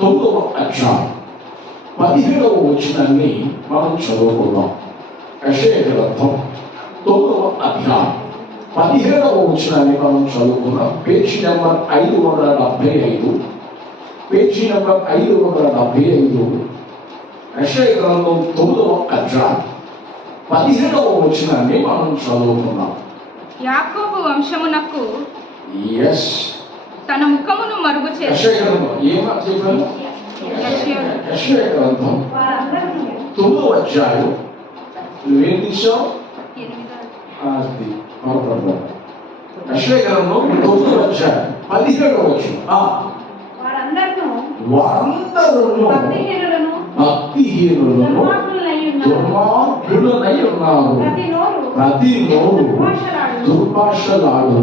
9వ అధ్యాయం 17వ వచనాన్ని మనం చదువుకుందాం. యెషయా గ్రంథం 9వ అధ్యాయం 17వ వచనాన్ని మనం చదువుకుందాం. Page number 575. Page number 575. యెషయా గ్రంథం 9వ అధ్యాయం 17వ వచనాన్ని మనం చదువుకుందాం. యాకోబు వంశమునకు తన ముఖమును మరుగు చేసి యెషయా గ్రంథం 9వ అధ్యాయం నువ్వేం తీసావు? యెషయా గ్రంథం 9వ అధ్యాయం 17వ వచనం. వారందరూ భక్తిహీనులను దుర్మార్గులనై ఉన్నారు. ప్రతి నోరు దుర్భాషలాడు.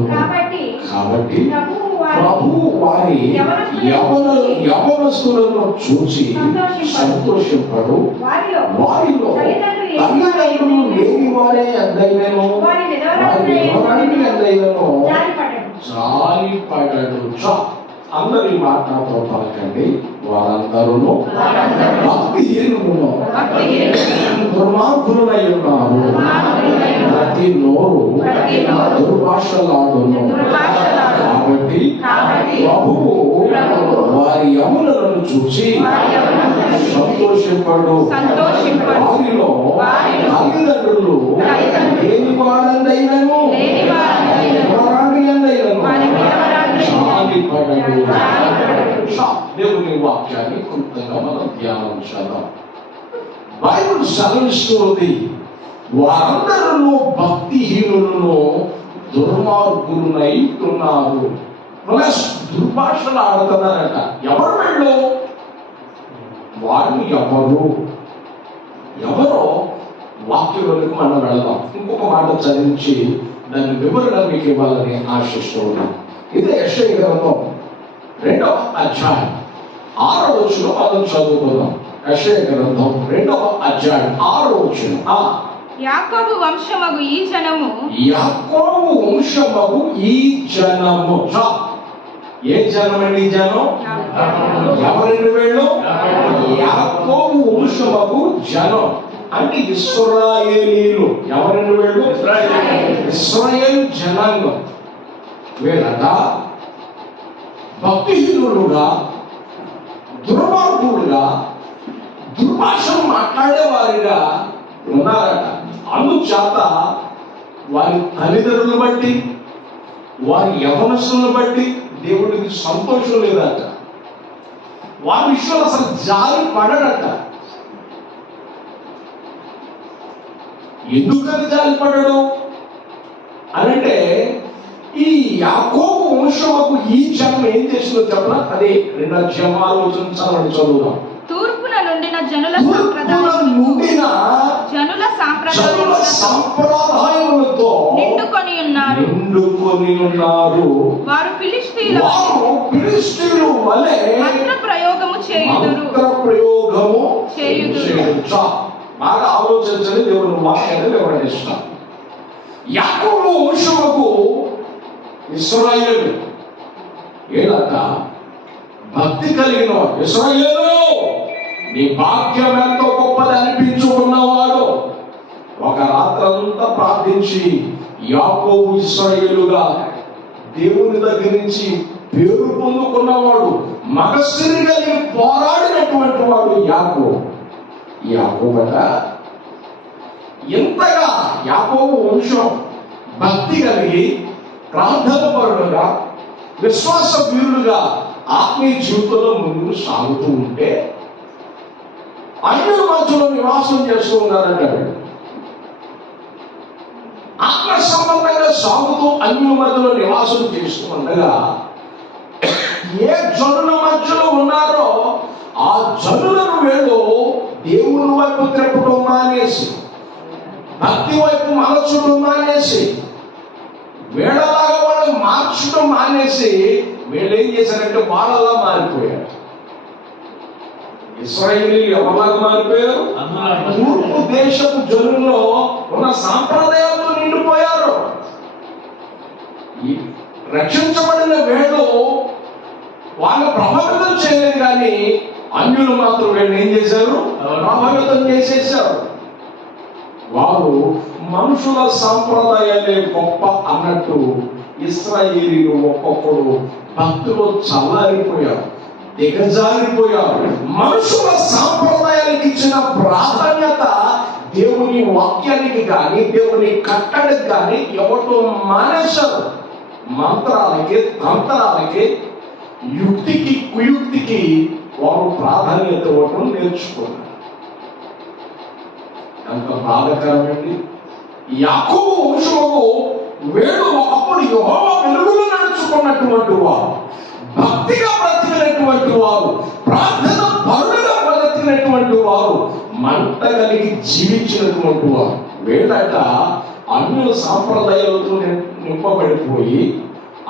కాబట్టి ప్రభువు వారి యవనస్తులను చూసి సంతోషపడు. వారిలో తల్లిదండ్రులు లేని వారే ఎందైనను వారి వివరానికి ఎందైనను జాలిపడడు. అందరి మాట నాతో పలకండి. వారందరూ భక్తిహీనులను దుర్మార్గులనై ఉన్నారు. ప్రతి నోరు దుర్భాషలాడును. కాబట్టి ప్రభువు వారి యములను చూసి సంతోషపడు. వారిలో తల్లిదండ్రులు లేని వారందైనను దేవుని వాక్యాన్ని క్లుప్తంగా మనం ధ్యానం చేద్దాం. బైబిల్ సెలవిస్తున్నది, వారందరూ భక్తిహీనులను దుర్మార్గులనై ఉన్నారు. దుర్భాషలు ఆడుతున్నారట. ఎవరు వెళ్ళు? వారిని ఎవరో వాక్యంలోకి మనం వెళదాం. ఇంకొక మాట చదివించి దాని వివరణ మీకు ఇవ్వాలని ఆశిస్తూ ఉన్నాం. ఇదే యెషయా గ్రంథం 2వ అధ్యాయం 6వ వచనం మనం చదువుకుందాం. యెషయా గ్రంథం 2వ అధ్యాయం 6వ వచనం. యాకోబు వంశమగు ఈ జనము ఏ జనమండి? ఈ జనం ఎవరండి? వీళ్ళు యాకోబు వంశమగు జనం అంటే ఇశ్రాయేలీలు. ఎవరండి వీళ్ళు? ఇశ్రాయేలు జనాంగం. వీళ్ళట భక్తిహీనులుగా, దుర్మార్గులుగా, దుర్భాషను మాట్లాడేవారిగా ఉన్నారట. అందుచేత వారి తల్లిదండ్రులను బట్టి, వారి యవనస్తులను బట్టి దేవుడికి సంతోషం లేదట. వారి విషయంలో అసలు జాలి పడడట. ఎందుకని జాలి పడడు అనంటే, ఈ యాకోబు వంశముకు ఈ జనం ఏం చేసిందో చెప్పనా? అదే 2 అధ్యాయం 6వ వచనం చదువుదాం. తూర్పున నుండిన జనుల సంప్రదాయములతో నిండుకొని ఉన్నారు. వారు ఫిలిష్తీయుల వలె మంత్ర ప్రయోగము చేయుదురు. బాగా ఆలోచించని దేవుని వాక్యాన్ని వివరణిస్తాం. యాకోబు వంశముకు ఇశ్రాయేలు ఏలట భక్తి కలిగిన వాడు. ఇశ్రాయేలు, నీ భాగ్యం ఎంతో గొప్పది అనిపించుకున్నవాడు ఒక రాత్రంతా ప్రార్థించి యాకోబు ఇశ్రాయేలుగా దేవుని దగ్గర నుంచి పేరు పొందుకున్నవాడు, మగసిరి కలిగి పోరాడినటువంటి వాడు యాకోబట. ఎంతగా యాకోబు వంశం భక్తి కలిగి ప్రార్థన పరులుగా, విశ్వాస వీరులుగా ఆత్మీయ జీవితంలో ముందుకు సాగుతూ ఉంటే అన్యుల మధ్యలో నివాసం చేస్తూ ఉన్నారంటారు. ఆత్మ సంబంధంగా సాగుతూ అన్యుల మధ్యలో నివాసం చేస్తూ ఉండగా ఏ జనుల మధ్యలో ఉన్నారో ఆ జనులను వీళ్ళు దేవుని వైపు తిప్పడం మానేసి, భక్తి వైపు మలచడం మానేసి, వీళ్ళలాగా వాళ్ళు మార్చడం మానేసి వీళ్ళు ఏం చేశారంటే వాళ్ళలా మారిపోయారు. ఇశ్రాయేలీయులు ఎవరిలాగా మారిపోయారు? తూర్పు దేశపు జనుల్లో ఉన్న సాంప్రదాయాలతో నిండిపోయారు. రక్షించబడిన వేళ్ళు వాళ్ళు ప్రభావితం చేయలేదు, కానీ అన్యులు మాత్రం వీళ్ళు ఏం చేశారు? ప్రభావితం చేసేసారు. వారు మనుషుల సాంప్రదాయాలే గొప్ప అన్నట్టు ఇశ్రాయేలీయులు ఒక్కొక్కడు భక్తులు చల్లారిపోయారు, దిగజారిపోయారు. మనుషుల సాంప్రదాయాలకు ఇచ్చిన ప్రాధాన్యత దేవుని వాక్యానికి కానీ దేవుని కట్టడికి కానీ ఎవరు మానేశారు. మంత్రాలకి, తంత్రాలకి, యుక్తికి, కుయుక్తికి వారు ప్రాధాన్యత ఇవ్వటం నేర్చుకున్నారు. ఎంత బాధకరమండి. యాకోబు వంశముకు వీడు ఒకప్పుడు యెహోవా వెలుగులో నడుచుకున్నటువంటి వారు, భక్తిగా బ్రతికినటువంటి వారు, ప్రార్థన పరులుగా బ్రతికినటువంటి వారు, మంట కలిగి జీవించినటువంటి వారు. వీళ్ళట అన్యుల సాంప్రదాయాలతో నింపబడిపోయి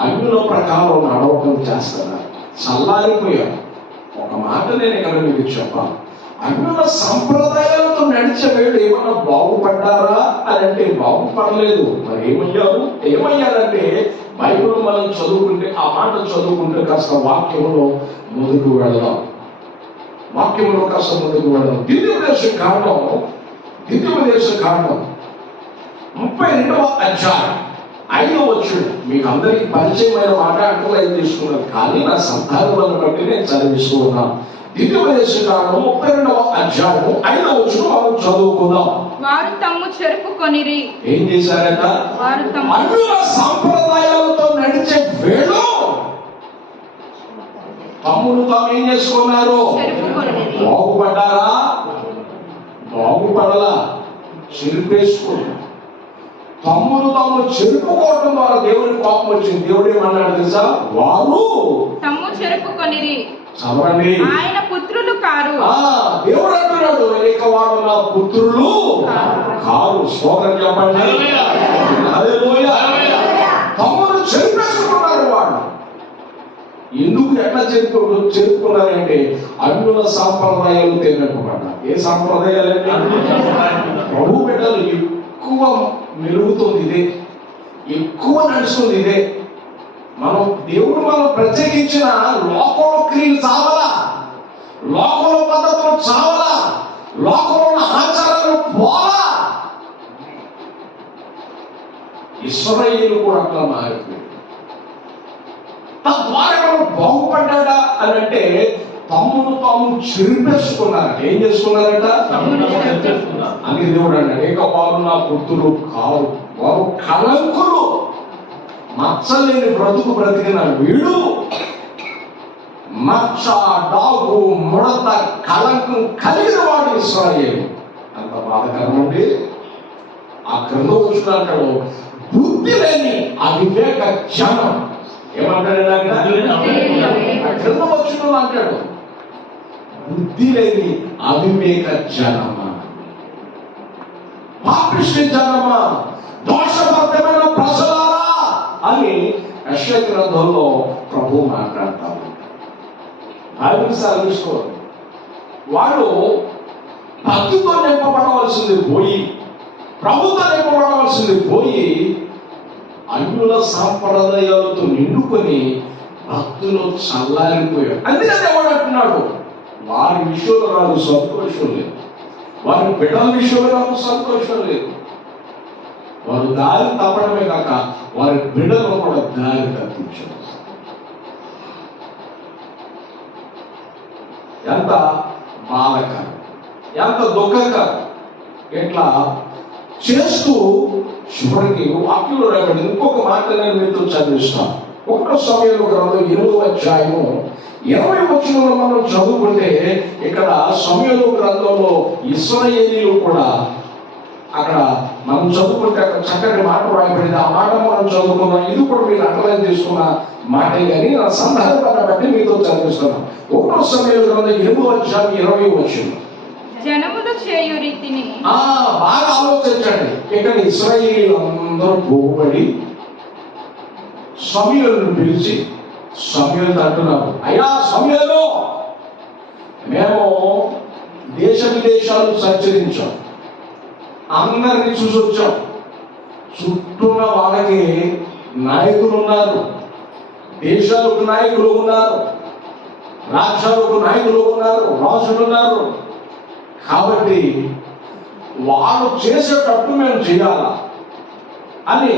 అన్యుల ప్రకారం నడవటం చేస్తున్నారు, చల్లారిపోయారు. ఒక మాట నేను ఇక్కడ మీకు చెప్పాలి. అన్యుల సంప్రదాయాలతో నడిచే వేడు ఏమన్నా బాగుపడ్డారా అని అంటే బాగుపడలేదు. మరి ఏమయ్యారంటే బైబిల్ మనం చదువుకుంటే, ఆ మాట చదువుకుంటే కాస్త వాక్యంలో ముందుకు వెళదాం. ద్వితీయోపదేశ కాండం 32వ అధ్యాయం 5వ వచనం. మీకు అందరికీ పరిచయమైన మాట అంటర్లైన్ తీసుకున్నాను, కానీ నా సందర్భాలను బట్టి నేను చదివిస్తూ ఉన్నాను. ద్వితీయోపదేశ కాండం 32వ అధ్యాయం 5వ వచనం మనం చదువుకుందాం. వారు తమ్ము చెరుపుకొనిరి. ఏం చేశారట? అన్యుల సాంప్రదాయాలతో నడిచే వేళ తమ్ముడు తాము ఏం చేసుకున్నారు? బాగుపడ్డారా? బాగుపడలా, చెరిపేసుకున్నారు. తమ్ముడు తాము చెరుపుకోవడం ద్వారా దేవుని కోపం వచ్చింది. దేవుడు ఏమన్నాడు తెలుసా? వారు తమ్ము చెరుపుకొనిరి, చదవండి, ఆయన పుత్రులు కారు. దేవుడు అంటున్నాడు, ఇక వాడు నా పుత్రులు కారు. స్తోత్రం చెప్పండి. హల్లెలూయా. తమ్ముడు చెరిపేసుకున్నారు. వాడు ఎందుకు ఎట్లా చెప్పుకున్నారంటే అన్యుల సాంప్రదాయాలు తినకపోవడం. ఏ సాంప్రదాయాలంటే ప్రభు బిడ్డలు ఎక్కువ మెరుగుతుంది ఇదే, ఎక్కువ నడుస్తుంది ఇదే. దేవుడు మనం ప్రత్యేకించిన లోకంలో క్రియలు చావలా, లోకంలో పద్ధతులు చావలా, లోకంలో ఆచారాలు పోలా. ఇశ్రాయేలు కూడా అట్లా మారిపోయింది. తద్వారా మనం బాగుపడ్డా అని అంటే తమ్ముడు తాము చెరిపేసుకున్నారట. ఏం చేసుకున్నారట? అని దేవుడు అన్నాడు, ఇక వారు నా పుత్రులు కారు, వారు కళంకులు. మచ్చలేని బ్రతుకు బ్రతికిన వీడు మచ్చ, డాగు, ముడత, కళంకం కలిగిన వాడు ఇశ్రాయేలు. అంత బాధకరం అండి. ఆ క్రింద వచ్చినట్టు బుద్ధి లేని అవివేక జనం. ఏమంటాడు? క్రింద వచ్చిన అంటాడు, బుద్ధి లేని అవివేక జనమా, పాపిష్టి జనమా, దోషభరితమైన ప్రజలారా అని యెషయా గ్రంథంలో ప్రభు మాట్లాడతారు. బైబిల్ సెలవిస్తోంది, వాళ్ళు భక్తితో నింపబడవలసింది పోయి, ప్రభుత్వం నింపబడవలసింది పోయి, అన్యుల సాంప్రదాయాలతో నిండుకొని భక్తులు చల్లారిపోయారు. అందుకని ఎవడు అంటున్నాడు, వారి విషయంలో నాకు సంతోషం లేదు, వారి బిడ్డల విషయంలో నాకు సంతోషం లేదు. వారు దారి తప్పడమే కాక వారి బిడ్డలను కూడా దారి తప్పించారు. ఎంత బాధకరం, ఎంత దుఃఖకరం. ఇట్లా చేస్తూ చివరికి వాక్యంలో రాబడింది. ఇంకొక మాట నేను మీతో చదివిస్తాను. 1 సమూయేలు గ్రంథం 8వ అధ్యాయము 20వ వచనంలో మనం చదువుకుంటే, ఇక్కడ సమూయేలు గ్రంథంలో ఇశ్రాయేలీయులు కూడా అక్కడ మనం చదువుకుంటే అక్కడ చక్కటి మాట రాయబడింది. ఆ మాట మనం చదువుకున్నాం. ఇది కూడా మీరు అండర్లైన్ చేసుకున్న మాటే, కానీ నా సందర్భాన్ని బట్టి మీతో చదివిస్తున్నాం. 1 సమూయేలు గ్రంథం 8వ అధ్యాయం 20వ వచనం. జనములు చేయు రీతిని బాగా ఆలోచించండి. ఇక్కడ ఇశ్రాయేలీయులు అందరూ పోగుబడి సమూయేలును పిలిచి, సమూయేలు అంటున్నారు, అయ్యా సమూయేలు, మేము దేశ విదేశాలు సంచరించాం, అందరినీ చూసి వచ్చాం, చుట్టూన్న వాళ్ళకి నాయకులు ఉన్నారు, దేశాలకు నాయకులు ఉన్నారు, రాజ్యాలకు నాయకులు ఉన్నారు, రాజులు ఉన్నారు. కాబట్టి వారు చేసేటట్టు మేము చేయాలా అని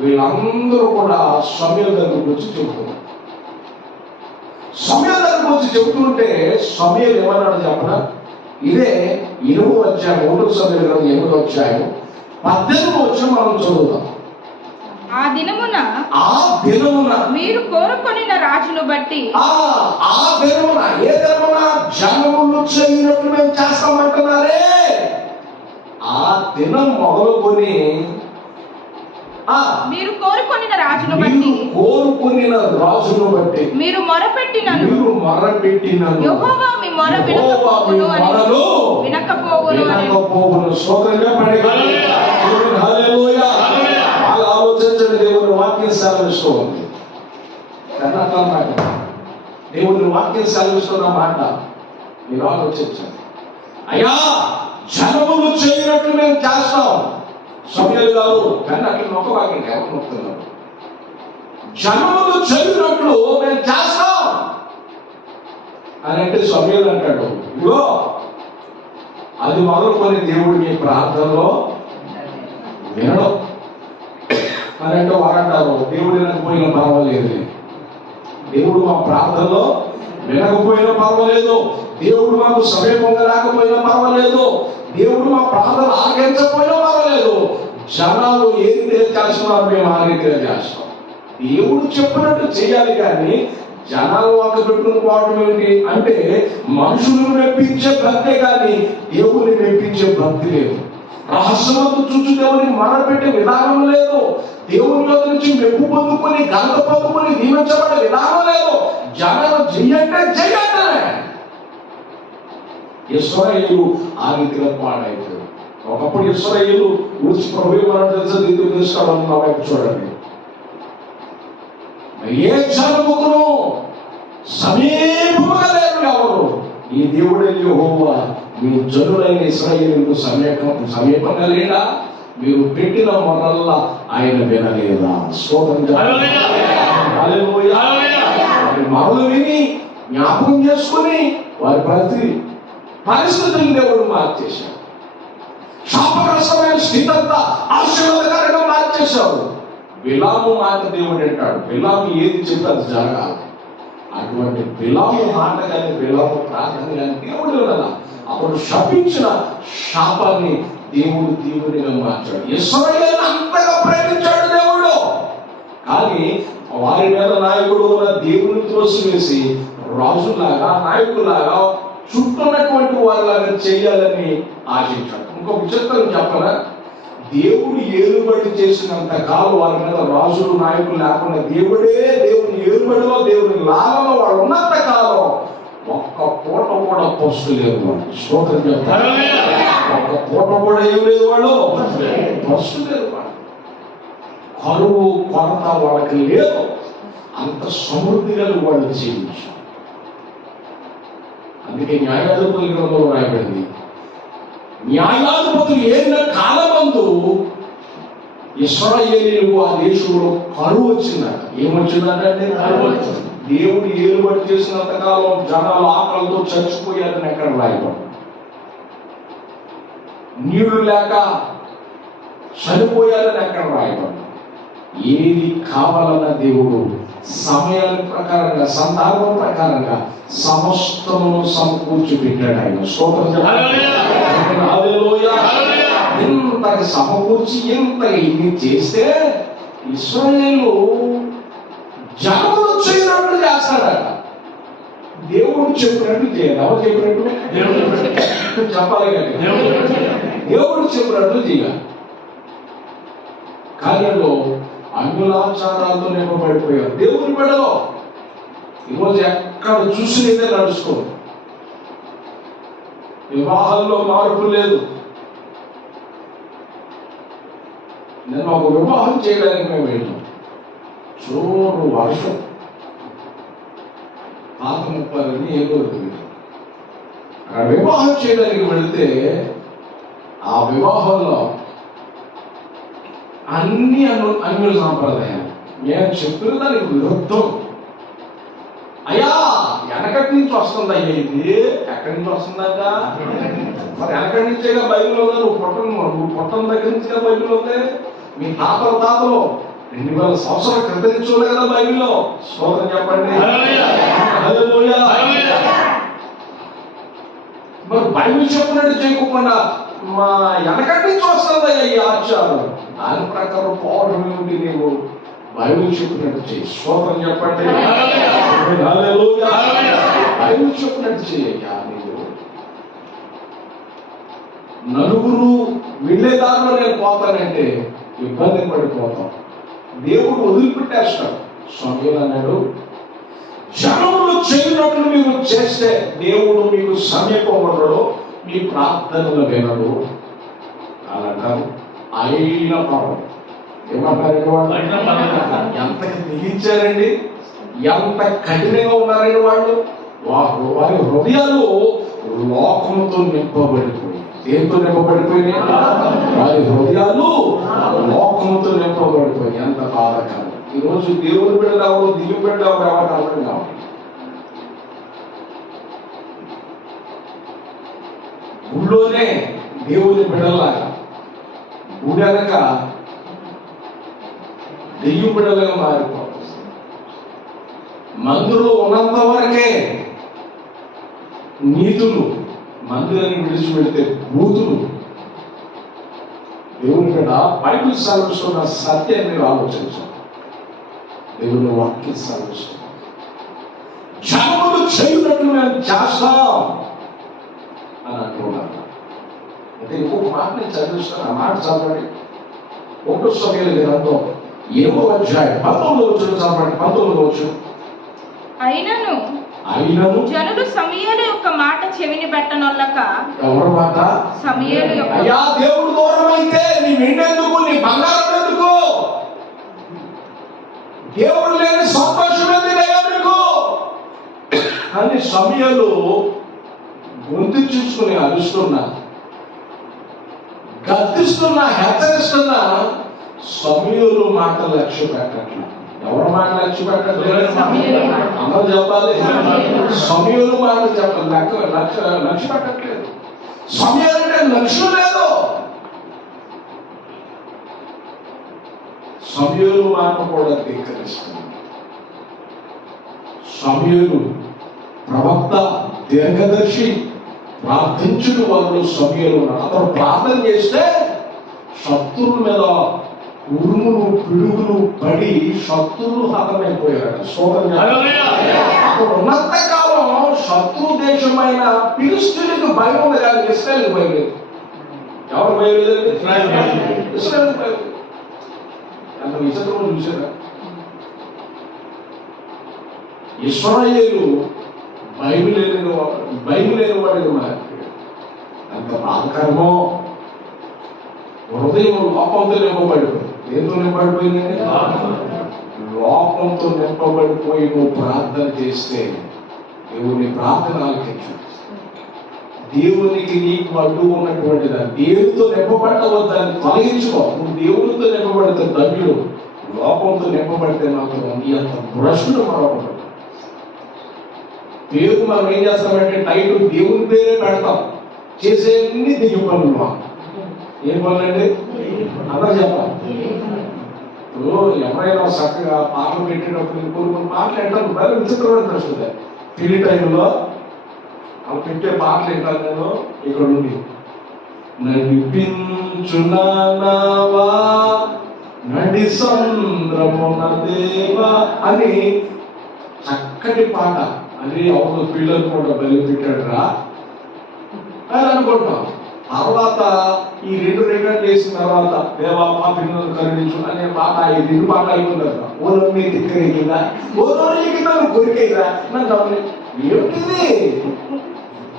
వీళ్ళందరూ కూడా సమూయేలు దగ్గరకు వచ్చి చెబుతున్నారు. సమూయేలు దగ్గరకు వచ్చి చెబుతుంటే సమూయేలు ఏమన్నాడు చెప్పనా? ఇదే 8వ అధ్యాయం, 1 సమూయేలు గ్రంథం 8వ అధ్యాయం 18వ వచనం మనం చదువుతాం. ఆ దినమున మీరు కోరుకొనిన రాజును బట్టి ఆ దినమున, ఏ దినమున? జనములు చేయనట్లు మేము చేస్తామంటున్నారే, ఆ దినం మొదలుకొని మీరు కోరుకొనిన రాజును బట్టి మీరు మొరపెట్టినను యెహోవా మీ మొర వినకపోవును. ఆలోచించండి. దేవుని వాక్యం సెలవిస్తూ ఉంది. దేవుని వాక్యం సెలవిస్తున్న మాట మీరు ఆలోచించండి. అయ్యా, జనములు చేయనట్లు మేము చేస్తాం. సమూయేలు గారు కానీ అట్లా నొక్కవాకండి, ఎవరు నొక్కుతున్నారు? జనములు చేయనట్లు మేము చేస్తాం అని అంటే సమూయేలు అంటాడు, ఇగో అది మొదలుకొని దేవుడు మీ ప్రార్థనలో వినడం అని అంటే వారంటారు, దేవుడు వినకపోయినా పర్వాలేదు, దేవుడు మా ప్రార్థనలో వినకపోయినా పర్వాలేదు, దేవుడు మాకు సమీపంగా రాకపోయినా పర్వాలేదు, దేవుడు మా ప్రార్థన ఆలకించకపోయినా పర్వాలేదు, జనాలు ఏది చేస్తున్నారు మేము ఆ రీతిగా చేస్తాం. దేవుడు చెప్పినట్టు చేయాలి, కానీ జనాలు వంక పెట్టుకుని పోవడం ఏంటి అంటే మనుషులను మెప్పించే భక్తే కానీ దేవుని మెప్పించే భక్తి లేదు. రహస్యమంతా చూసి దేవునికి మనపెట్టే విధానం లేదు. దేవుని యొక్క నుంచి మెప్పు పొందుకొని ఘనత పొందుకొని దీవించబడే విధానం లేదు. జనాలు చెయ్యంటే చెయ్యంటే ఇశ్రాయేలు ఆ రీతిగా పాడైపోయారు. ఒకప్పుడు ఇశ్రాయేలు ఊర్చి ప్రభు మనం తెలుసా, దీనికి తీసుకోవడం నా వైపు చూడండి. ఏ జనముకును సమీపముగా లేరు ఎవరు. ఈ దేవుడే యెహోవా మీ జనులైన ఇశ్రాయేలుకు సమీపంగా లేడా? మీరు పెట్టిన మొరల్లా ఆయన వినలేదా? మొరలు విని జ్ఞాపకం చేసుకుని వారి పరిస్థితులు దేవుడు మార్చేశాడు. శాపగ్రస్తమైన స్థితి అంతా ఆశీర్వాదకరంగా మార్చేశాడు. బిలాము మాట దేవుడు అంటాడు, బిలాము ఏది చెప్తే అది జరగాలి. అటువంటి బిలాము మాట కానీ బిలాము ప్రార్థన కానీ దేవుడు వినలా. అప్పుడు శపించిన శాపాన్ని దేవుడు దీవునిగా మార్చాడు. ఇశ్రాయేలును అంతగా ప్రేమించాడు దేవుడు, కానీ వారి మీద నాయకుడు ఉన్న దేవుని త్రోసివేసి రాజులాగా నాయకులాగా చుట్టూన్నటువంటి వారిలాగా చేయాలని ఆశించాడు. ఇంకో విచిత్రం చెప్పనా? దేవుడు ఏలుబడి చేసినంత కాలం వారి మీద రాజులు నాయకులు లేకుండా దేవుడే దేవుని ఏలుబడిలో దేవుని లాభంలో వాళ్ళు ఉన్నంత కాలం ఒక్క పూట కూడా పస్తు లేదు వాళ్ళు. స్తోత్రం చెప్తారు. ఒక్క పూట కూడా ఏం లేదు, వాళ్ళు పస్తు లేదు. వాళ్ళు కరువు కొరత వాళ్ళకి లేదు. అంత సమృద్ధిగా వాళ్ళు జీవించారు. అందుకే న్యాయాధిపతుల గ్రంథంలో రాయబడింది, న్యాయాధిపతులు ఏలిన కాలమందు ఇశ్రాయేలీయులకు ఆ దేశంలో కరువు వచ్చిందట. ఏమొచ్చిందంటే దేవుడు ఏలుబడి చేసినంత కాలం జనాలు ఆకలితో చచ్చిపోయారని ఎక్కడ రాయబడి, నీళ్లు లేక చనిపోయారని ఎక్కడ రాయబడి. ఏది కావాలన్న దేవుడు సమయాల ప్రకారంగా సందర్భం ప్రకారంగా సమస్తమును సమకూర్చి పెట్టాడు ఆయన. ఇంతకి సమకూర్చి ఇంతగా ఇన్ని చేస్తే ఇశ్రాయేలు జనములు చేయనట్లు చేస్తాడట. దేవుడు చెప్పినట్టు చేయాలి. ఎవరు చెప్పినట్టు చెప్పాలి, కానీ దేవుడు చెప్పినట్లు చేయాలి. కార్యంలో అన్యులాచారాలతో నింపబడిపోయారు. దేవుని బిడ్డలో ఈరోజు ఎక్కడ చూసినదే నడుచుకో. వివాహాల్లో మార్పు లేదు. నేను ఒక వివాహం చేయడానికి మేము వెళ్ళాం. చూడు వర్షం, పాత ముప్పాలని ఏదో అక్కడ వివాహం చేయడానికి వెళితే ఆ వివాహంలో అన్ని అన్యుల సాంప్రదాయాలు. నేను చెప్పిన దానికి విరుద్ధం. అయ్యా వెనకటి నుంచి వస్తుందయ్యా ఇది. ఎక్కడి నుంచి వస్తుందట? మరి వెనకటి నుంచేగా బైబిల్ ఉందా? నువ్వు పుట్టం దగ్గర నుంచిగా బైబిల్ ఉంది. మీ తాతలు 2000 సంవత్సరాల క్రితం నుంచి ఉంది కదా బైబిల్లో. స్తోత్రం చెప్పండి. హల్లెలూయా. మరి బైబిల్ చెప్పినట్టు చేయకుండా మా వెనకటి నుంచి వస్తుందయ్యా ఈ ఆచారం. దాని ప్రకారం పోవడం ఏమిటి? నీవు బైబిల్ చెప్పినట్టు చేయి. స్తోత్రం చెప్పండి. హల్లెలూయా. బైబిల్ చెప్పినట్టు చేయయ్యా. నీవు నలుగురు వెళ్ళే దారిలో నేను పోతానంటే ఇబ్బంది పడిపోతాం. దేవుడు వదిలిపెట్టేస్తాడు. సమయం అన్నాడు, జనములు చేయనట్లు మీరు చేస్తే దేవుడు మీకు సమీపంలో మీ ప్రార్థనలు వినడు అని అంటారు. అయిన పాపం ఏమంటారు? ఎంత దిగించారండి, ఎంత కఠినంగా ఉన్నారండి వాళ్ళు. వారి హృదయాలు లోకంతో నింపబడిపోయి. దేంతో నింపబడిపోయినాయి? వారి హృదయాలు లోకంతో నింపబడిపోయి. ఎంత బాధకరం. ఈరోజు దేవుని బిడ్డలు దిగు బిడ్డలు ఎవరు అర్థం కావాలి. గుళ్ళోనే దేవుని బిడ్డలాగా, గుడి అనక దెయ్యం బిడ్డలుగా మారిపోతుంది. మందులో ఉన్నంత వరకే నీతులు, మందిరాన్ని విడిచిపెడితే బూతులు. దేవుని బిడ్డ బైబిల్ సెలవిస్తున్న సత్యాన్ని మీరు ఆలోచించాలి. దేవుని వాక్యం సెలవిస్తుంది, జనములు చేయునట్లు మేము చేస్తాం అని అంటున్నారు. అంటే ఇంకొక మాట నేను చదివిస్తాను. ఆ మాట చదవండి. 1 సమూయేలు గ్రంథం 7వ అధ్యాయం 19వ వచనం చదవండి. 19వ వచనం. అయినను జనులు సమూయేలు యొక్క మాట చెవిని పెట్టనొల్లక. ఎవరి మాట? సమూయేలు యొక్క. అయ్యా, దేవుడు దూరం అయితే నీ వెండెందుకు, నీ బంగారం ఎందుకు? దేవుడు లేని సంతోషం ఎందుకు అని సమూయేలు గొంతు చూసుకుని అరుస్తున్నా, గద్దిస్తున్నా, హెచ్చరిస్తున్నా. సమూయేలు మాటలు లక్ష్య పెట్టట్లేదు. ఎవరి మాట లక్ష్య పెట్టట్లేదు? అందరూ చెప్పాలి. సమూయేలు మాట చెప్పాలి. లక్ష్య పెట్టట్లేదు. సమూయేలు అంటే లక్ష్యం లేదు. సమూయేలు మాట కూడా ధిక్కరిస్తుంది. సమూయేలు ప్రవక్త, దీర్ఘదర్శి, ప్రార్థించుడు వాళ్ళు సమూయేలు. అతను ప్రార్థన చేస్తే శత్రువుల మీద ఉరుములు పిడుగులు పడి శత్రువులు హతమైపోయారు. అక్కడ ఉన్నంత కాలం శత్రు దేశమైన ఫిలిష్తీయులకు భయం ఉంది కానీ ఇశ్రాయేలుకు భయం లేదు. ఎవరు భయం లేదండి? ఇశ్రాయేలుకు భయం లేదు. అంత విచిత్రం చూసారా? ఇశ్రాయేలు బైబిల్ లేని వాడిగా మారి అంత బాధకరమో. హృదయం లోకంతో నింపబడిపోయింది. దేంతో నింపబడిపోయిందండి? లోకంతో నింపబడిపోయి నువ్వు ప్రార్థన చేస్తే దేవుని ప్రార్థన ఆలకించు. దేవునికి నీకు అడ్డు ఉన్నటువంటి దాన్ని, దేవునితో నింపబడవద్దని తొలగించుకో. నువ్వు దేవునితో నింపబడితే ధన్యుడు. లోకంతో నింపబడితే మాత్రం నీ అంత భ్రష్టుడు మరొకటి. పేరు మనం ఏం చేస్తామంటే టైటిల్ దేవుని పేరే పెడతాం. చేసే అన్ని దెయ్యం పనులు. ఏం పనులండి? అందరూ చెప్పాలి. ఇప్పుడు ఎవరైనా చక్కగా పాటలు పెట్టేటప్పుడు కొన్ని మాటలు బాగా విచిత్రమైన తెలుస్తుంది. పెళ్లి టైంలో అలా పెట్టే పాటలు ఏంటాను నేను ఇక్కడ నుండి నడిపించున్నావా నడి సంద్రమున దేవా అని చక్కటి పాట. అని అవును, పిల్లలు కూడా బలి పెట్టాడు రా అని అనుకుంటాం. తర్వాత ఈ 2 రికార్డులు వేసిన తర్వాత దేవా మా పిల్లలను కరుణించు అనే మాట, ఈ 2 పాటలు అయిపోయిందా? ఓలో మీ దిక్కరిగిందా, ఓలో నన్ను కొరికేదా నన్ను ఏమిటిది?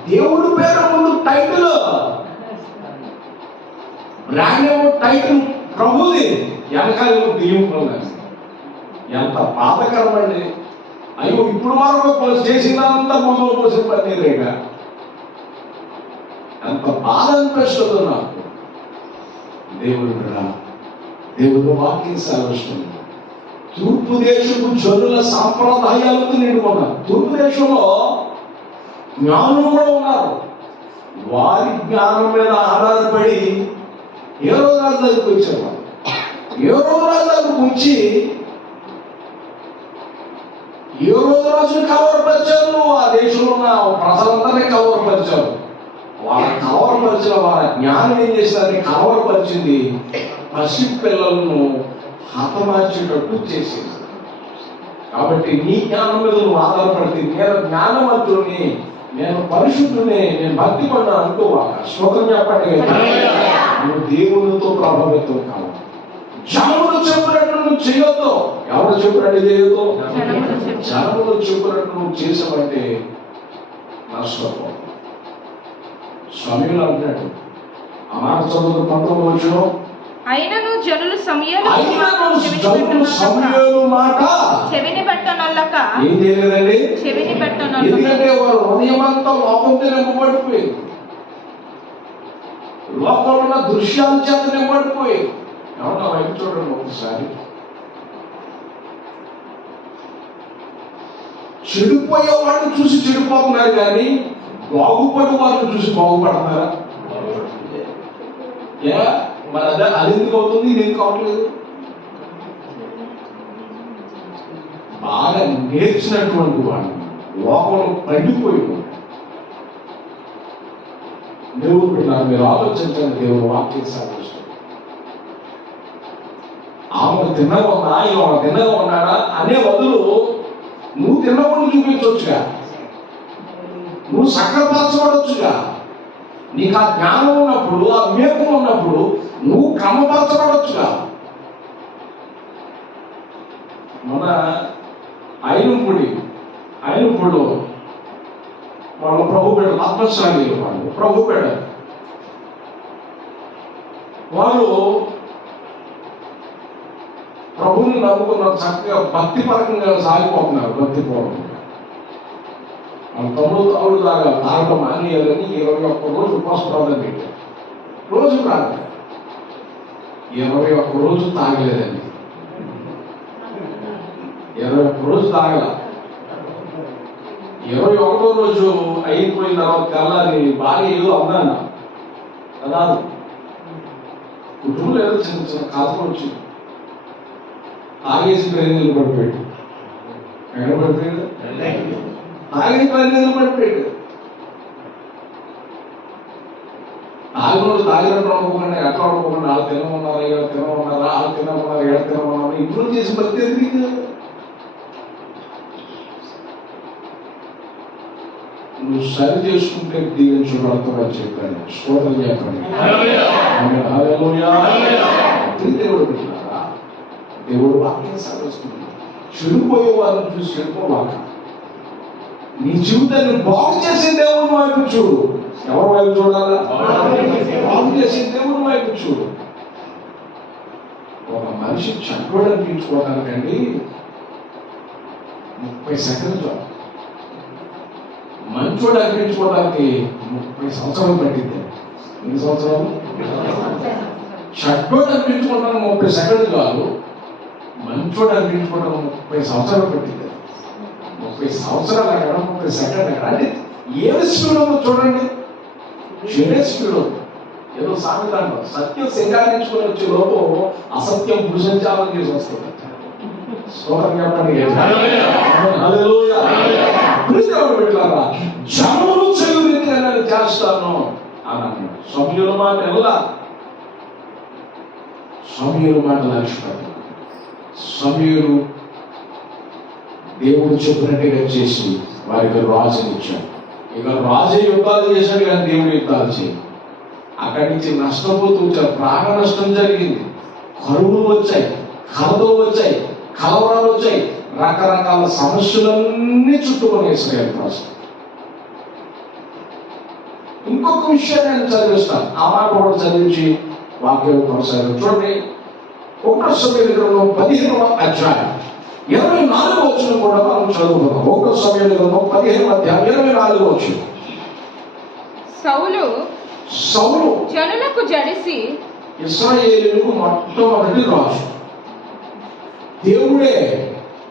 దేవుడి పేరు ముందు టైటిల్, రాణేమో టైటిల్ ప్రభుది, వెనకాలేమో దెయ్యం పనులు. ఎంత బాధకరం అండి. అయ్యో, ఇప్పుడు వరకు చేసినంత ముందు పోసిన పన్నీరేగా. ఎంత బాధ అనిపిస్తుంది నాకు. దేవుడు దేవుడు వాక్యం సెలవిస్తుంది. తూర్పు దేశపు జనుల సాంప్రదాయాలతో నిండుకున్నారు. తూర్పు దేశంలో జ్ఞానులు కూడా ఉన్నారు. వారి జ్ఞానం మీద ఆధారపడి ఏరో రాజు దగ్గరికి వచ్చేవారు. ఏరో రాజు దగ్గరకు వచ్చి ఏరో రాజుని కలవరపరిచారు. ఆ దేశంలో ఉన్న ప్రజలందరినీ కలవరపరిచారు. వాళ్ళ కలవరపరిచిన వారి జ్ఞానం ఏం చేసిందని కలవరపరిచింది పసి పిల్లలను హతమార్చేటట్టు చేసింది. కాబట్టి నీ జ్ఞానం మీద నువ్వు ఆధారపడితే నేను జ్ఞానవంతుడిని, నేను పరిశుద్ధుని, నేను భక్తి పడ్డా అనుకోవాలి. స్తోత్రం చెప్పండి. నువ్వు దేవునితో ప్రభావితం కావాలి. జనములు చెప్పినట్టు నువ్వు చేయొద్దు. ఎవరు చెప్పినట్టు చేయొద్దు? జనములు చెప్పినట్టు నువ్వు చేసావంటే నష్టపో. సమయంలో అంటున్నాడు ఆ మాట చదువు 19 వచ్చిన అయినను జనులు సమయలు మాట చెవిని పెట్టనొల్లక ఏం చేయలేదండి. చెవిని పెట్టనొల్లక ఎందుకంటే వారు హృదయమంతా లోకంతో నింపబడిపోయింది. లోకంలో ఉన్న దృశ్యాల చేత నింపబడిపోయింది. ఏమన్నా వైపు చూడండి ఒకసారి. చెడిపోయే వాడిని చూసి చెడిపోతున్నారు కానీ బాగుపడే వారిని చూసి బాగుపడుతున్నారా? మరి అది ఎందుకు అవుతుంది, ఇది ఎందుకు అవట్లేదు? బాగా నేర్చినటువంటి వాడు లోకంలో పండిపోయి దేవుడు పెట్టినారు. మీరు ఆలోచించండి. దేవుడు వాక్యం సాధిస్తారు. ఆమె తిన్నగా ఉన్నా, ఇలా తిన్నగా ఉన్నాడా అనే బదులు నువ్వు తిన్నప్పుడు చూపించవచ్చుగా, నువ్వు సక్రపరచబడవచ్చుగా. నీకు ఆ జ్ఞానం ఉన్నప్పుడు, ఆ వివేకం ఉన్నప్పుడు నువ్వు క్రమపరచబడవచ్చుగా. మన ఐనుపూడిలో వాళ్ళు ప్రభు బిడ్డ ఆత్మశాలీలు, వాళ్ళు ప్రభు బిడ్డ. వాళ్ళు ప్రభుని నమ్ముకున్నారు. చక్కగా భక్తి పరకంగా సాగిపోతున్నారు. భక్తిపూర్వకంగా తమ్ముడు తాగటం మానేయాలని 21 రోజు ఉపవాస ప్రార్థన పెట్టారు. రోజు ప్రార్థన 21 రోజు తాగలేదండి. 21 రోజు తాగల. 21వ రోజు అయిపోయిన తర్వాత తెల్లారి బాగా ఏదో అన్నాను కదా. కుటుంబంలో ఏదో చిన్న చిన్న కథలు వచ్చింది. తాగేసి ప్రయోజనాలు పడిపోయాడు. ఎక్కడ పడిపోయాడు? తాగేసి ప్రయోజనాలు పడిపోయాడు. తాగినోడు తాగినట్టు అనుకోకుండా ఎట్లా అనుకోకుండా వాళ్ళు తినమన్నారా, ఇక్కడ తినమన్నారా, వాళ్ళు తినమన్నారా, ఎక్కడ తినమన్నారా, ఇంట్లో చేసి భక్తి ఎందుకు? నువ్వు సరి చేసుకుంటే దీవించబడతావని చెప్పాను. స్తోత్రం చెప్పండి. దేవుడు పెట్టినారా? దేవుడు వాక్యం సాధిస్తుంది. చెడిపోయే వారిని చూసి చెడిపోవాక నీ జీవితాన్ని బాగు చేసే దేవుని వైపు చూడు. ఎవరి వైపు చూడాలా? బాగు చేసే దేవుని వైపు చూడు. ఒక మనిషి చక్కగా అనిపించుకోవడానికండి 30 సెకండ్లు చాలు. మంచోడు అనిపించుకోవడానికి 30 సంవత్సరాలు పట్టింది. ఎన్ని సంవత్సరాలు? చక్కగా అనిపించుకోవడానికి 30 సెకండ్లు చాలు. మంచోడు అనిపించుకోవడానికి 30 సంవత్సరాలు పట్టింది. 30 సంవత్సరాలు అక్కడ 30 సెకండ్లు అక్కడ. అంటే ఏమి స్పీడ్ చూడండి. చెడే స్పీడ్. ఏదో సామెత అంటారు, సత్యం సింగారించుకొని వచ్చే లోపు అసత్యం భూసంచారం చేసి వస్తుంది. జనములు చేయు రీతిగా నేను చేస్తాను అన్నాను. సమయుల మాట ఎలా? సమయుల మాట లక్ష్యపడి సమయులు దేవుడు చెప్పినట్టుగా చేసి వారికి రాజునిచ్చాడు. ఇక రాజు యుద్ధాలు చేశాడు కానీ దేవుడు యుద్ధాలు చేయి. అక్కడి నుంచి నష్టపోతూ వచ్చారు. ప్రాణ నష్టం జరిగింది. కరువులు వచ్చాయి, కలదలు వచ్చాయి, కలవరాలు వచ్చాయి, రకరకాల సమస్యలన్నీ చుట్టుకొని ఇస్రాయేల్ ప్రజలు. ఇంకొక విషయం నేను చదివిస్తాను. ఆ మాట కూడా చదివించి వాక్యం కొనసాగి చూడండి. 1 సమూయేలు గ్రంథం 15వ అధ్యాయం 24వ వచనం కూడా మనం చదువుకుందాం. 1 సమూయేలు గ్రంథం 15వ అధ్యాయం 24వ వచనం. సౌలు జనులకు జడిసి ఇశ్రాయేలుకు మొట్టమొదటి రాజు. దేవుడే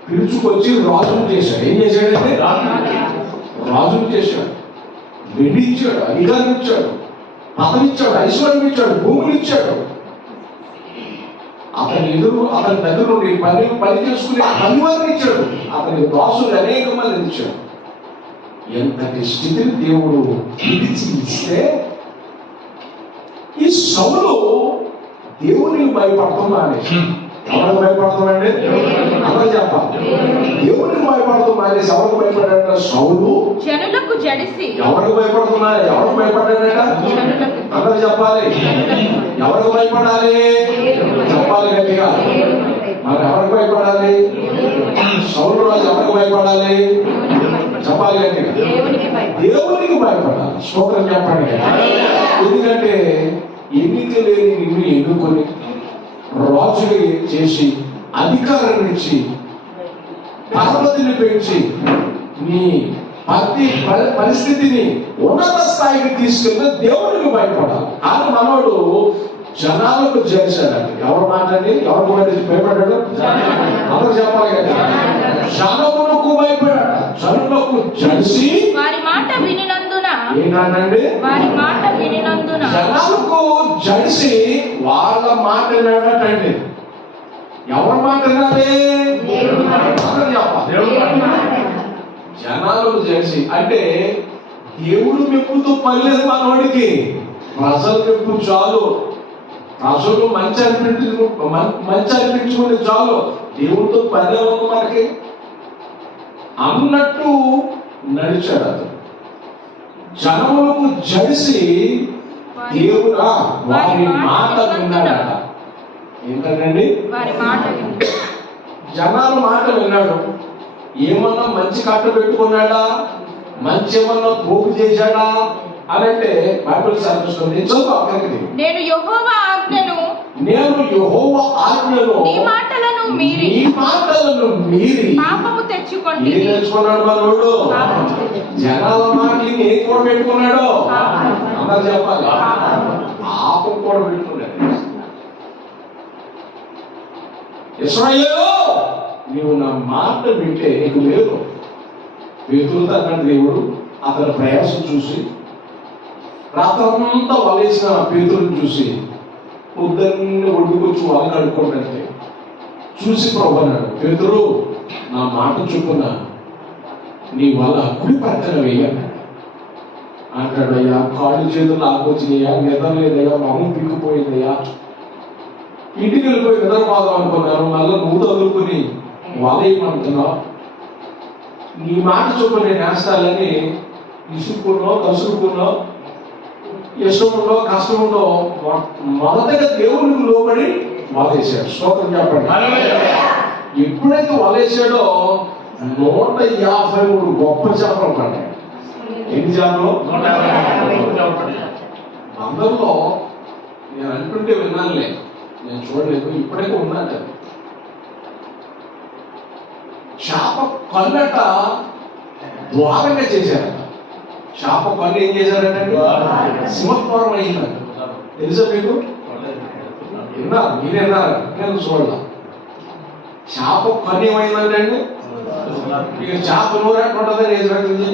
పిలుచుకొచ్చి రాజును చేశాడు. ఏం చేశాడంటే రాజును చేశాడు, వెండి ఇచ్చాడు, అధికారం ఇచ్చాడు, పదవి ఇచ్చాడు, ఐశ్వర్యం ఇచ్చాడు, భూములు ఇచ్చాడు. అతని దగ్గర నుండి పని చేసుకునే పనివారిని ఇచ్చాడు. అతని దాసులు అనేక మంది ఇచ్చాడు. ఎంతటి స్థితిని దేవుడు పిలిచి ఇస్తే ఈ సౌలు దేవునికి భయపడుతున్నాడు. ఎవరికి భయపడుతున్నాడండి? ఎవరు చెప్పాలి? దేవునికి భయపడుతూ మానేసి ఎవరికి భయపడ్డాడ? సౌలు జనులకు జడిసి. ఎవరికి భయపడుతున్నా? ఎవరికి భయపడ్డాడట? అందరు చెప్పాలి. ఎవరికి భయపడాలి? చెప్పాలి గట్టిగా. మరి ఎవరికి భయపడాలి? సౌలు రాజు ఎవరికి భయపడాలి? చెప్పాలి గట్టిగా. దేవునికి భయపడాలి. స్తోత్రం చెప్పండి. ఎందుకంటే ఎన్నిక లేని నిన్ను ఎన్నుకొని రాజులు చేసి అధికారం ఇచ్చి పరపతిని పెంచి నీ పరిస్థితిని ఉన్నత స్థాయికి తీసుకెళ్తే దేవునికి భయపడాలి. కానీ మనోడు జనాలకు చేశాడండి. ఎవరు మాట్లాడి ఎవరికి భయపడ్డాడు? అందరూ చెప్పాలి కదా. జనములకు భయపడ్డాడు. జనులకు జడిసి వారి మాట వినినందున. ఏంటండి? వారి మాట వినినందున జనాలకు జడిసి వాళ్ళ మాట వినాడటండి. ఎవరి మాట వినాలి? జనాలకు జడిసి అంటే దేవుడు మెప్పుతో పని లేదు మనవాడికి. ప్రజలు మెప్పు చాలు. ప్రజలు మంచి అనిపించుకునే చాలు. దేవుడితో పని ఉంది మనకి అన్నట్టు నడిచాడు అతను. జనములకు జడిసి దేవుడా వారి మాట విన్నాడట. ఏంటండి? జనాల మాట విన్నాడు. ఏమన్నా మంచి కట్ట పెట్టుకున్నాడా? మంచి ఏమన్నా పోగు చేశాడా అని అంటే బైబిల్ చదువుతుంది. చదువు అక్కడికి. నేను యెహోవా ఆజ్ఞను నీ మాటలను మీరి పాపము తెచ్చుకోండి. ఏం తెచ్చుకున్నాడు మనోడు? జనాల మాటలు ఏం కూడా పెట్టుకున్నాడు? అందరు చెప్పాలి. పాపం కూడా పెట్టుకున్నాడు. ఇశ్రాయేలు నీవు నా మాట వింటే నీకు లేదు. పేతురుతో అన్నాడు దేవుడు. అతని ప్రయాసం చూసి రాత్రంతా వలేసిన పేతురుని చూసి పొద్దున్నే ఒడ్డుకొచ్చి వాళ్ళు కడుక్కోండి చూసి ప్రభు అన్నాడు, పేతురు నా మాట చొప్పున నీ వల్ల కుడి పక్కన వేయాలి అంటాడు. అయ్యా కాళ్ళు చేతులు ఆకొచ్చినాయా, నిద్రలేదయ్యా, మొహం పిక్కుపోయిందయ్యా, ఇంటికి వెళ్ళిపోయి నిద్రపోదాం అనుకున్నాను, మళ్ళీ నువ్వు తగులుకుని వాలేయమంటున్నావు. నీ మాట చొప్పున నేను వేస్తానని ఇసుక్కున్నావు, కసురుకున్నావు, ఇష్టముండో కష్టముండో మొదటగా దేవునికి లోబడి వలేసాడు. స్తోత్రం చెప్పండి. ఎప్పుడైతే వలేసాడో 153 గొప్ప చేపలు పడ్డాయి. ఎన్ని చేపలు? అందరిలో నేను అంటుంటే విన్నానులే, నేను చూడలేదు, ఇప్పుడైతే ఉన్నాను. చేప కన్నట ద్వారంగా చేశారట. చేప కన్ను ఏం చేశారంటే సింహద్వారం అయిందంట. తెలుసా మీకు? విన్నారు? మీరు విన్నారా? నేను చూడాల. చేప కన్ను ఏమైందంటే అండి, ఇక చేప నూరెట్టు ఉంటుందని ఏం జరుగుతుంది?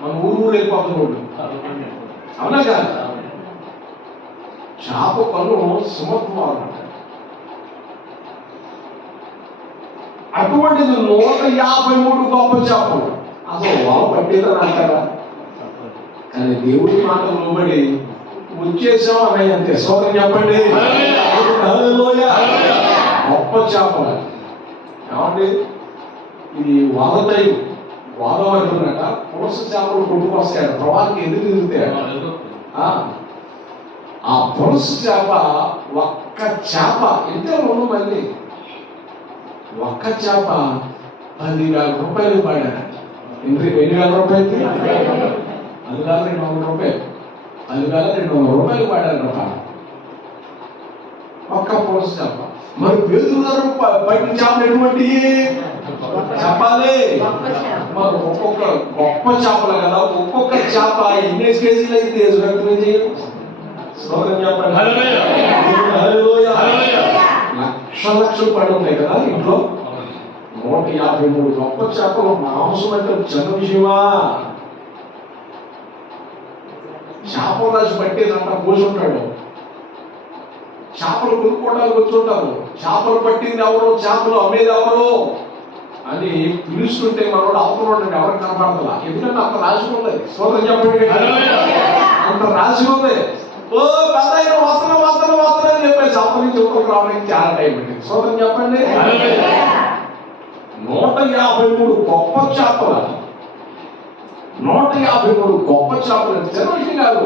మన ఊరు వెళ్ళిపోతుంది. అవునా కాదు? చేప కన్ను సింహద్వారం అంట. అటువంటిది 153 గొప్ప చేపలు. అసలు వాళ్ళు పట్టేదని అంటారా? కానీ దేవుడి మాటలు లోబడి వచ్చేసాం అన్నయ్య అంతే. స్తోత్రం చెప్పండి. గొప్ప చేపలు ఏమండి, ఇది వాదటైం వాదం అంటున్నట. పులస చేపలు కొట్టుకొస్తాడు, ప్రభానికి ఎదురు తిరుగుతాడు. ఆ పులస చేప ఒక్క చేప ఎంత 2 మంది ఒక్క చేప 10,000 రూపాయలు పడాడట. ఎన్ని వేల రూపాయలకి? 10,200 రూపాయలు. 10,200 రూపాయలు పడారు ఒక్క పులస చేప. మరి పేతురు గారు పట్టిన చేపలు ఎటువంటి చెప్పాలి? మరి ఒక్కొక్క గొప్ప చేపలు కదా, ఒక్కొక్క చేప ఎన్ని కేజీలు అయితే చెప్పండి. 1,00,000 లక్షలు పడి ఉన్నాయి కదా ఇంట్లో. 153 గొప్ప చేపలు మాంసం అంటే చిన్న విషయమా? చేపలు రాసి పట్టేదంట కూర్చుంటాడు. చేపలు కొనుక్కోవడానికి వచ్చుంటారు. చేపలు పట్టింది ఎవరు, చేపలు అమ్మేది ఎవరు అని పిలుస్తుంటే మనోడు అవతల ఎవరికి కనపడతా. ఎందుకంటే అంత రాసి ఉంది. స్తోత్రం చెప్పండి. అంత రాసి ఉంది. ఓ పెద్ద వస్త్రం వస్త్రం వస్త్రం అని చెప్పేసి అప్పటి నుంచి ఒకరికి రావడానికి చాలా టైం పెట్టింది. స్తోత్రం చెప్పండి. 153 గొప్ప చేపలు. 153 గొప్ప చేపలు అంటే చిన్న విషయం కాదు.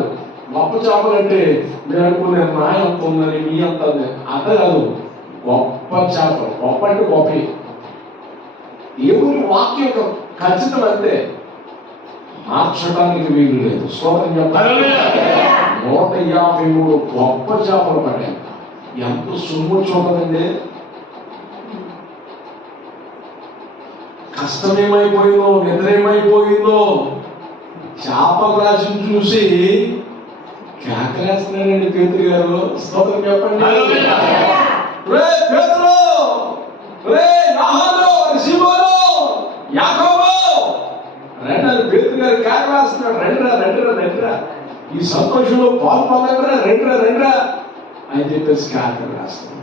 గొప్ప చేపలు అంటే మీరు అనుకునే నా ఎంత ఉందని మీ అంత అంత కాదు. గొప్ప చేపలు. గొప్ప అంటే గొప్ప. దేవుని వాక్యం ఖచ్చితం అంటే మార్చడానికి వీలు లేదు. స్తోత్రం చెప్పండి. 153 గొప్ప చేపలు పడ్డాయి. ఎంత సొమ్ము చూడండి. కష్టమేమైపోయిందో, నిద్రేమైపోయిందో, చేపల రాశిని చూసి కేకలేస్తున్నాడండి పేతురు గారు. స్తోత్రం చెప్పండి. రే పేతురు, రే యోహాను, సీమోను, యాకోబు, రండి. పేతురు గారు కేకలేస్తున్నాడు. రండిరా రండిరా రండిరా, ఈ సంతోషంలో పాల్పొందండిరా, రండిరా రండిరా అని చెప్పేసి కేకలు రాస్తున్నాడు.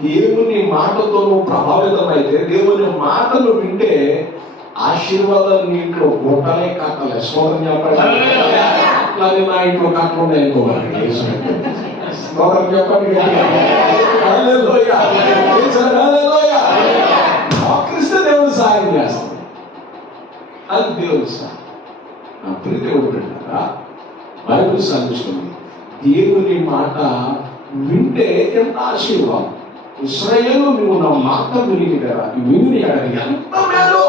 దేవుని మాటతో నువ్వు ప్రభావితం అయితే, దేవుని మాటలు వింటే ఆశీర్వాదాలు నీ ఇంట్లో గుట్టలే కట్టలే. స్తోత్రం చెప్పండి. అట్లాగే నా ఇంట్లో కట్టలు ఉన్నాయి అనుకోవాలి. స్తోత్రం చెప్పండి. హల్లెలూయా. హల్లెలూయా. క్రీస్తు దేవుడు సహాయం చేస్తాడు. అది దేవుడు సహాయం. నా ప్రియ దేవుడు పెట్టారా, బైబిల్ సాధిస్తుంది. దేవుని మాట వింటే ఎంత ఆశీర్వాదం. ఇశ్రాయేలు, నువ్వు నా మాట విని ఎంత మేలు.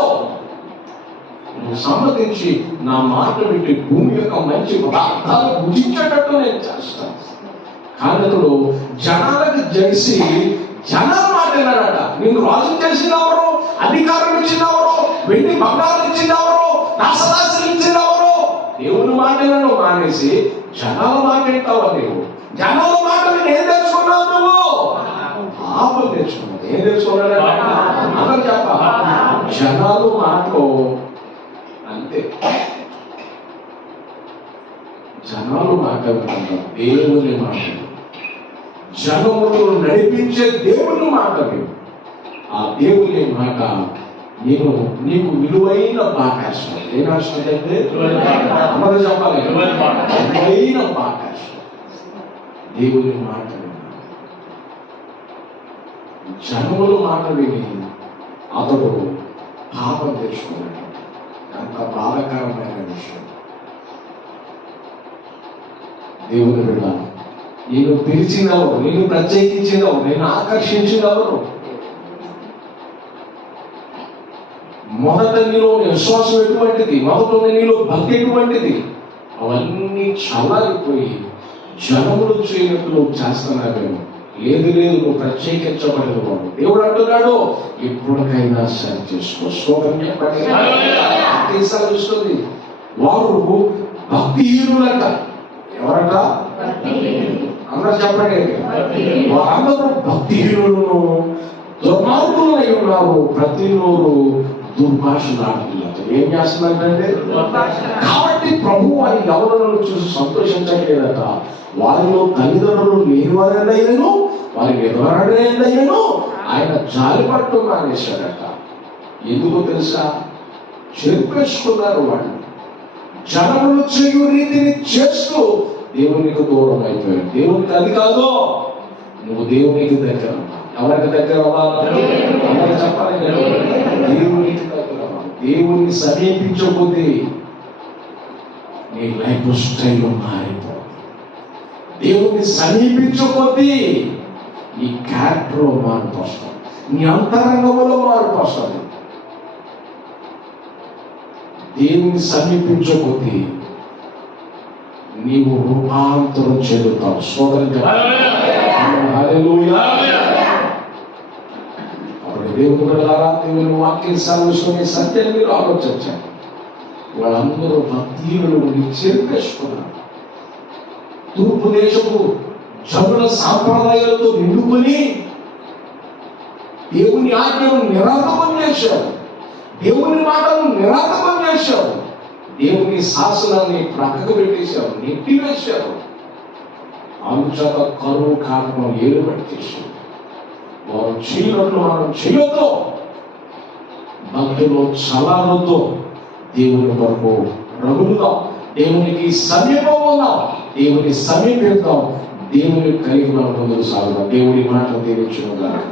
నువ్వు సమ్మతించి నా మాట వింటే భూమి యొక్క మంచి పదార్థాలు భుజించేటట్టు నేను చేస్తాను. కారణకుడు జనాలకు చేసి జనాల మాట విన్నాడట. నేను రాజు చేసినవరు, అధికారం ఇచ్చినవరు, వెండి బంగారం ఇచ్చినవరు, రాసరాశులు ఇచ్చినవరు. దేవుని మాట వినడం మానేసి జనాల మాట వింటావా? దేవుడు జనాల మాట నేను ఏం తెలుసుకున్నావు? నువ్వు పాపం తెచ్చుకున్నావు. ఏం తెచ్చుకున్నాడు? అందరూ చెప్ప. జనాలు మాటలు అంతే. జనాలు మాట్లాడుతున్నారు. దేవుని మాట, జనములు నడిపించే దేవుని మాట. ఆ దేవుని మాట నీకు విలువైన బాకాశం. ఏం రాష్ట్రం అంటే అందరూ చెప్పాలి. విలువైన బాకాశం. దేవుని మాట జనములు మాట విని అతడు పాపం తెచ్చుకున్నాడు. ఎంత బాధాకరమైన విషయం. దేవుని బిడ్డ, నేను పిలిచినవు, నేను ప్రత్యేకించినవు, నేను ఆకర్షించినవరు. మొదట నీలో విశ్వాసం ఎటువంటిది, మొదట నీలో భక్తి ఎటువంటిది, అవన్నీ చల్లారిపోయి జనములు చేయనట్లు చేస్తున్నావేమో. లేదు లేదు, నువ్వు ప్రత్యేకించబడిన వాడు. దేవుడు అంటున్నాడు, ఎప్పటికైనా సరి చేసుకో. స్తోత్రం చెప్పండి. సాధిస్తుంది. వారు భక్తిహీనులంట. ఎవరంట? అందరూ చెప్పండి. వారందరూ భక్తిహీనులను, దుర్మార్గులై ఉన్నారు. ప్రతి నోరు దుర్భాషలాడుతున్నారు. ఏం చేస్తున్నారంటే, కాబట్టి ప్రభు వారి యవనులను చూసి సంతోషించట్లేదట. వారిలో తల్లిదండ్రులు లేని వారైనా, వారి విధవరాడైనా ఆయన జాలిపట్టు మానేశాడట. ఎందుకో తెలుసా? చెరిపేసుకున్నారు వాళ్ళు. జనములు చేయు రీతిని చేస్తూ దేవునికి దూరం అయిపోయాడు. దేవునికి అది కాదు, నువ్వు దేవునికి దగ్గర. ఎవరికి దగ్గర అవ్వాలి? చెప్పాలి. దేవునికి దగ్గర అవ్వాలి. దేవుణ్ణి సమీపించబోతే నీ లైఫ్ స్టైల్ మారిపోతుంది. దేవుణ్ణి సమీపించబోతే నీ క్యారెక్టర్ మార్పు వస్తుంది, నీ అంతరంగంలో మార్పు వస్తుంది. దేవుని సమీపించబోతే నీవు రూపాంతరం చెందుతావు. సోదరుగా అప్పుడు దేవుని బిడ్డలారా, దేవుని వాక్యం సాధించుకునే సత్యాన్ని మీరు ఆలోచించారు. వాళ్ళందరూ భక్తిహీనులు చెరిపేసుకున్నారు. తూర్పు దేశపు జనుల సాంప్రదాయాలతో నిండుకొని దేవుని ఆజ్ఞను నిరాధకం చేశావు, దేవుని మాటను నిరాధకం చేశావు, దేవుని శాసనాన్ని ప్రక్కకు పెట్టేశావు, నెట్టివేశావు. అందుచేత కరువు కారణం ఏలు పట్టేశావు. వారు చేయనట్లు మనం చేయొద్దు. భక్తులు చలాలతో దేవుని కొరకు రగులుదాం, దేవునికి సమీపం ఉందాం, దేవుని సమీపిద్దాం, దేవుని కలిగి మనం ముందుకు సాగుదాం. దేవుడి మాటలు దీవించును గాక.